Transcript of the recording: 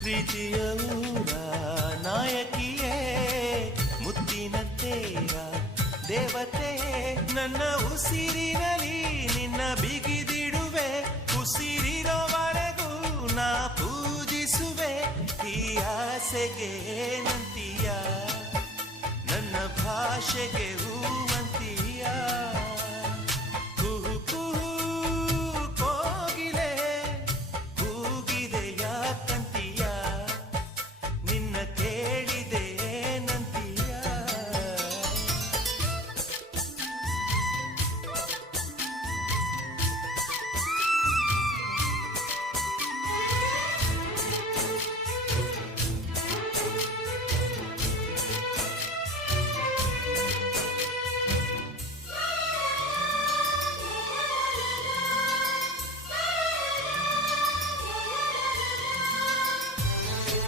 ಪ್ರೀತಿಯ ಊರ ನಾಯಕಿಯೇ ಮುತ್ತಿನ ತೇರ ದೇವತೆ ನನ್ನ ಉಸಿರಿನಲ್ಲಿ ನಿನ್ನ ಬಿಗಿದಿಡುವೆ ಉಸಿರಿರೋವರೆಗೂ ನಾ ಪೂಜಿಸುವೆ ಈ ಆಸೆಗೆ ನಂತಿಯ ನನ್ನ ಭಾಷೆಗೆ